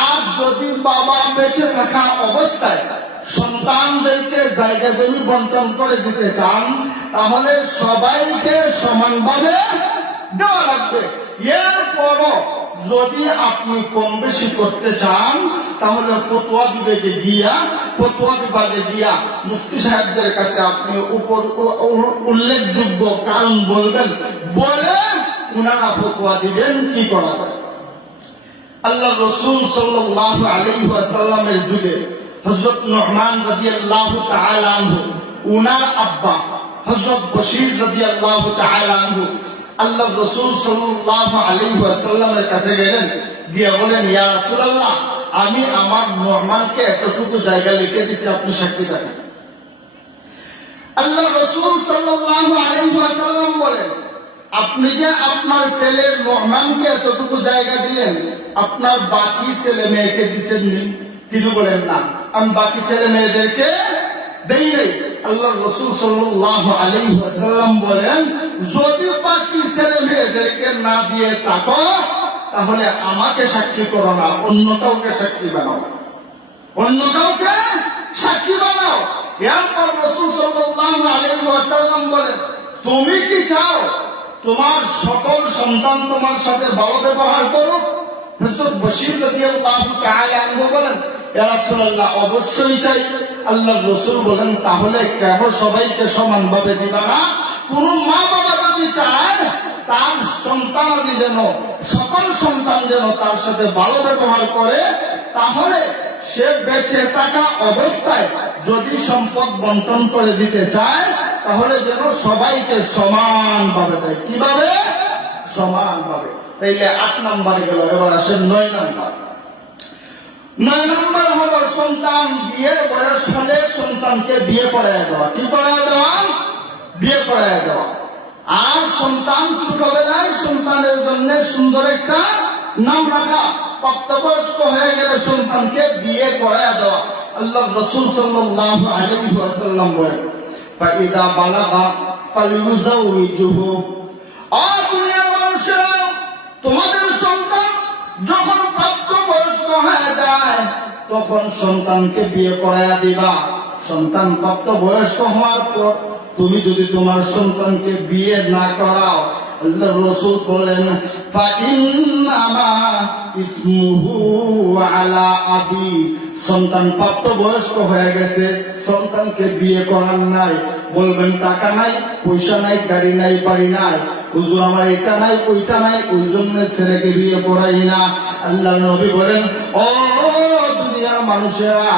আর যদি বাবা বেঁচে থাকা অবস্থায় সন্তানদেরকে জায়গা জমি বন্টন করে দিতে চান, তাহলে সবাইকে সমানভাবে দেওয়া লাগবে। এরপরও যদি আপনি কম বেশি করতে চান, তাহলে ফতোয়া বিভাগে গিয়া মুফতি সাহেবদের কাছে আপনি উল্লেখযোগ্য কারণ বলবেন, বলে উনারা ফতোয়া দিবেন কি করা হয়। আল্লাহ রাসূল সাল্লাল্লাহু আলাইহি ওয়াসাল্লামের যুগে হযরত নুহমান রাদিয়াল্লাহু তাআলা আনহু, উনার আব্বা হযরত বশীর রাদিয়াল্লাহু তাআলা আনহু আল্লাহ রাসূল সাল্লাল্লাহু আলাইহি ওয়াসাল্লামের কাছে গেলেন, গিয়ে বলেন, ইয়া রাসূলুল্লাহ, আমি আমার নুহমানকে এতটুকু জায়গা লিখে দিছি, আপনি সাক্ষী রাখেন। আল্লাহ রাসূল সাল্লাল্লাহু আলাইহি ওয়াসাল্লাম বলেন, আপনি যে আপনার ছেলে নুহমানকে এতটুকু জায়গা দিলেন, আপনার বাকি ছেলে মেয়েকে দিছেন? তিনি বলেন, না, আমি বাকি ছেলে মেয়েদেরকে দেই নাই। আল্লাহ রাসূল সাল্লাল্লাহু আলাইহি ওয়াসাল্লাম বলেন, যদি বাকি ছেলে মেয়েদেরকে না দিয়ে থাকো, তাহলে আমাকে সাক্ষী করো না, অন্য কাউকে সাক্ষী বানাও, অন্য কাউকে সাক্ষী বানাও। এরপর রাসূল সাল্লাল্লাহু আলাইহি ওয়াসাল্লাম বলেন, তুমি কি চাও তোমার সকল সন্তান তোমার সাথে ভালো ব্যবহার করুক? হযরত বশীর রাদিয়াল্লাহু তাআলা আনহু বলেন, ইয়া রাসূলুল্লাহ, অবশ্যই চাই। আল্লাহর রাসূল বলেন, তাহলে কেন সবাইকে সমানভাবে দিবা না? কোন মা বাবা যদি চায় তার সন্তানাদি যেন, সকল সন্তান যেন তার সাথে ভালো ব্যবহার করে, তাহলে সে বেঁচে থাকা অবস্থায় যদি সম্পদ বন্টন করে দিতে চায়, তাহলে যেন সবাইকে সমানভাবে দেয়। কিভাবে? সমানভাবে। তাইলে ৮ নাম্বার গেল, এবার আসেন ৯ নাম্বার। 9 নম্বর হলো সন্তান বিয়ের বয়স হলে সন্তানকে বিয়ে করায় দেওয়া। কি করায় দেওয়া? বিয়ে করায় দেওয়া। আর সন্তান ছোটবেলায় সন্তানের জন্য সুন্দর একটা নাম রাখা। প্রাপ্তবয়স্ক হয়ে গেলে সন্তানকে বিয়ে করায় দেওয়া। আল্লাহ রাসূল সাল্লাল্লাহু আলাইহি ওয়াসাল্লাম বলেন, ফাইদা বালাগা ফালইউজাউইজুহু। দুনিয়ার মানুষেরা, তোমাদের সন্তান যখন প্রাপ্তবয়স্ক হয়ে যায় তখন সন্তানকে বিয়ে করায়া দিবা। সন্তান প্রাপ্তবয়স্ক হওয়ার পর তুমি যদি তোমার সন্তানকে বিয়ে না করাও, আল্লাহ রাসূল বলেন, ফাইন্নামা ইসমুহু আলা আবি। সন্তান প্রাপ্তবয়স্ক হয়ে গেছে, সন্তানকে বিয়ে করার নাই, বলবেন টাকা নাই, পয়সা নাই, গাড়ি নাই, বাড়ি নাই, হুজুর আমার এটা নাই, ওইটা নাই, ওই জন্য ছেলেকে বিয়ে করাই না। আল্লাহ নবী বলেন, ও দুনিয়ার মানুষেরা,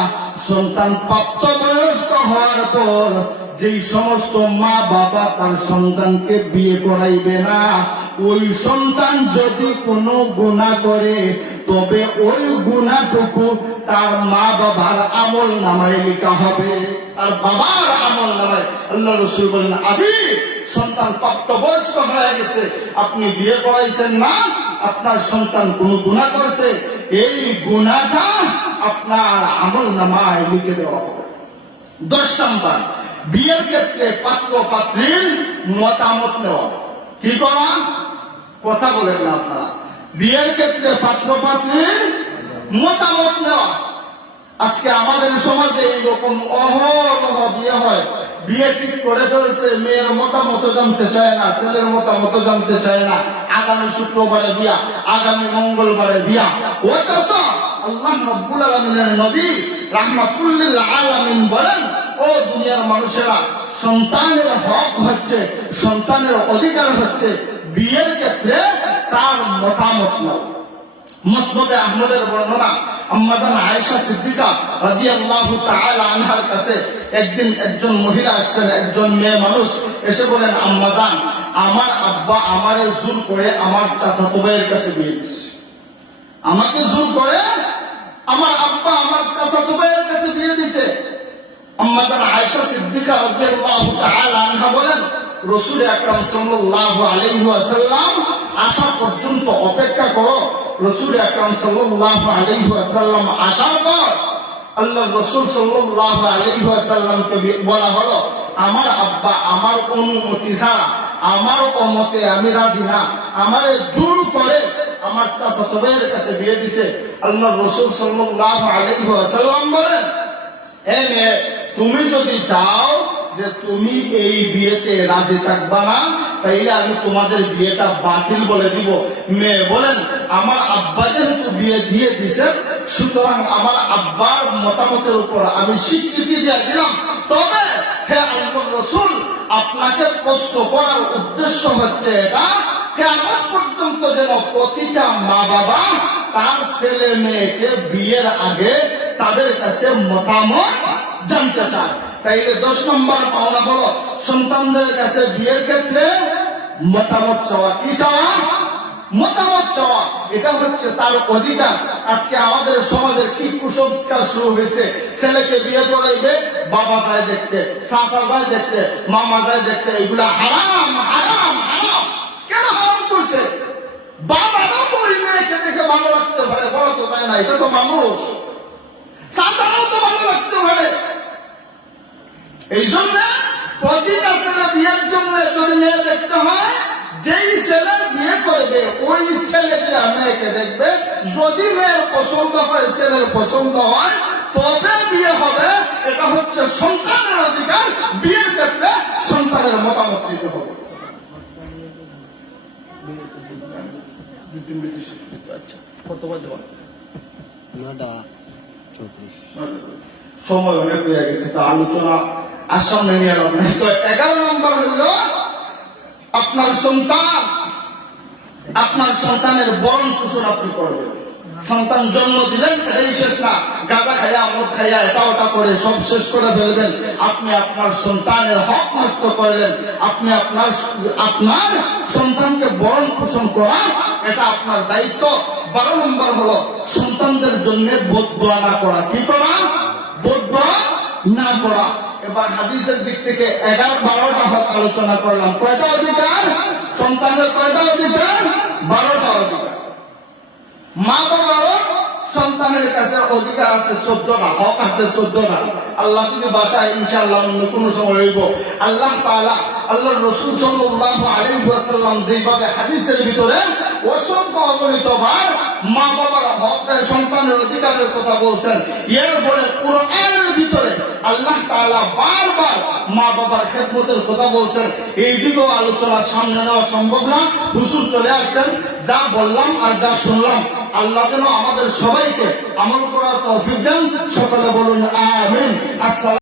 সন্তান প্রাপ্তবয়স্ক হওয়ার পর যেই সমস্ত মা বাবা তার সন্তানকে বিয়ে করাইবে না, ওই সন্তান যদি কোনো গুনাহ করে তবে ওই গুনাহটুকু তার মা বাবার আমল নামায় লেখা হবে, তার বাবার আমল নামায়। আল্লাহ রাসূল বলেন, আবি, সন্তান প্রাপ্তবয়স্ক হয়ে গেছে, আপনি বিয়ে করাইছেন না, আপনার সন্তান কোন গুনাহ করেছে, এই গুনাহটা আপনার আমল নামায় লিখে দেওয়া হবে। 10 নম্বর, বিয়ের ক্ষেত্রে পাত্র পাত্রীর মতামত নেওয়া। কি করা? কথা বলেন না আপনারা। বিয়ের ক্ষেত্রে পাত্র পাত্রীর মতামত নেওয়া। আজকে আমাদের সমাজে এইরকম অহরহ বিয়ে হয়। বিয়ে ঠিক করে ফেলছে, মেয়ের মতামত জানতে চায় না, ছেলের মতামত জানতে চায় না। আগামী শুক্রবারে বিয়া, আগামী মঙ্গলবারে বিয়া। অথচ আল্লাহ রাব্বুল আলামিনের নবী রাহমাতুল লিল আলামিন বলেন, ও দুনিয়ার মানুষেরা, সন্তানের হক হচ্ছে, সন্তানের অধিকার হচ্ছে বিয়ের ক্ষেত্রে তার মতামত নাও। মুসনাদে আহমদের বর্ণনা, আম্মা জান আয়েশা সিদ্দিকা রাদিয়াল্লাহু তাআলা আনহার কাছে একদিন একজন মহিলা আসছেন, একজন মেয়ে মানুষ এসে বলেন, আম্মা জান, আমার আব্বা আমারে জোর করে আমার চাচাতো ভাইয়ের কাছে বিয়ে দিয়েছে। আমাকে জোর করে আমার আব্বা আমার চাচাতো ভাইয়ের কাছে বিয়ে দিয়েছে। আম্মা জান আয়েশা সিদ্দিকা রাদিয়াল্লাহু তাআলা আনহা বলেন, রাসূল আকরাম সাল্লাল্লাহু আলাইহি ওয়াসাল্লাম আসা পর্যন্ত অপেক্ষা করো। রাসূল আকরাম সাল্লাল্লাহু আলাইহি ওয়াসাল্লাম আসার পর আল্লাহ রাসূল সাল্লাল্লাহু আলাইহি ওয়াসাল্লামকে বলা হলো, আমার আব্বা আমার অনুমতি ছাড়া, আমার অমতে আমি রাজি না, আমারে জোর করে আমার চাচাতো ভাইয়ের কাছে বিয়ে দিয়েছে। আল্লাহ রাসূল সাল্লাল্লাহু আলাইহি ওয়াসাল্লাম বলেন, এই মেয়ে, তুমি যদি চাও যে তুমি এই বিয়েতে রাজি থাকবা না, তাইলে আমি তোমাদের বিয়েটা বাতিল বলে দিব। মেয়ে বলেন, আমার আব্বা যেহেতু বিয়ে দিয়ে দিছে, সুতরাং আমার আব্বার মতামতের উপর আমি স্বীকৃতি দিয়ে দিলাম। তবে হে আল্লাহর রাসূল, আপনাকে প্রশ্ন করার উদ্দেশ্য হচ্ছে এটা, কিয়ামত পর্যন্ত যেন প্রতিটা মা বাবা তার ছেলে মেয়েকে বিয়ের আগে তাদের কাছে মতামত জানতে চায়। তাইলে 10 নম্বর পাওনা হলো সন্তানদের কাছে বিয়ের ক্ষেত্রে মতামত চাওয়া। কি চাওয়া? মতামত চাওয়া। এটা হচ্ছে তার অধিকার। আজকে আমাদের সমাজের কি কুসংস্কার শুরু হয়েছে, ছেলেকে বিয়ে করাইবে, বাবা যায় দেখতে, চাচা যায় দেখতে, মামা যায় দেখতে, এগুলা হারাম হারাম হারাম। কেন হারাম করছে? বাবারাও তো ওই মেয়েকে দেখে ভালো লাগতে পারে, বড় তো যায় না, এটা তো মানুষ। চাচারাও তো ভালো লাগতে পারে। এই জন্য প্রতিটা ছেলে বিয়ের জন্য যদি মেয়ে দেখতে হয়, যেই ছেলে বিয়ে করবে ওই ছেলেকে মেয়েকে দেখবে। যদি মেয়ের পছন্দ হয়, ছেলের পছন্দ হয়, তবে বিয়ে হবে। এটা হচ্ছে সন্তানের অধিকার। বিয়ের ক্ষেত্রে সন্তানের মতামত নিতে হবে। সময় অনেক হয়ে গেছে, তা আলোচনা আসামনে নিয়ে এলাম। তো 11 নম্বর হইল আপনার সন্তান, আপনার সন্তানের বরণ পোষণ আপনি করবেন। সন্তান জন্ম দিলেন এটাই শেষ না, গাঁজা খাইয়া মদ খাইয়া এটা ওটা করে সব শেষ করে ফেলবেন। আপনি আপনার সন্তানের হক নষ্ট করলেন। আপনি আপনার সন্তানকে বরণ পোষণ করা এটা আপনার দায়িত্ব। 12 নম্বর হলো সন্তানদের জন্য বদদোয়া না করা। কি করা? বদদোয়া না করা। এবার হাদিসের দিক থেকে 11-12টা হক আলোচনা করলাম। কয়টা অধিকার? সন্তানের কয়টা অধিকার? 12টা অধিকার। মা বাবারও সন্তানের কাছে অধিকার আছে 14টা, হক আছে 14টা। আল্লাহ যদি বাঁচায় ইনশাআল্লাহ অন্য কোনো সময় হইব। আল্লাহ তাআলা আল্লাহর রাসূল সাল্লাল্লাহু আলাইহি ওয়াসাল্লাম যেভাবে হাদিসের ভিতরে অসংখ্য অগণিতবার মা বাবার হক, সন্তানের অধিকারের কথা বলছেন, এর পরে কুরআনের ভিতরে আল্লাহ তাআলা বারবার মা বাবার খেদমতের কথা বলছেন। এই দিকেও আলোচনার সামনে নেওয়া সম্ভব না, হুজুর চলে আসছেন। যা বললাম আর যা শুনলাম আল্লাহ যেন আমাদের সবাইকে আমল করার তৌফিক দেন। সকলে বলুন আমিন। আসসালাম।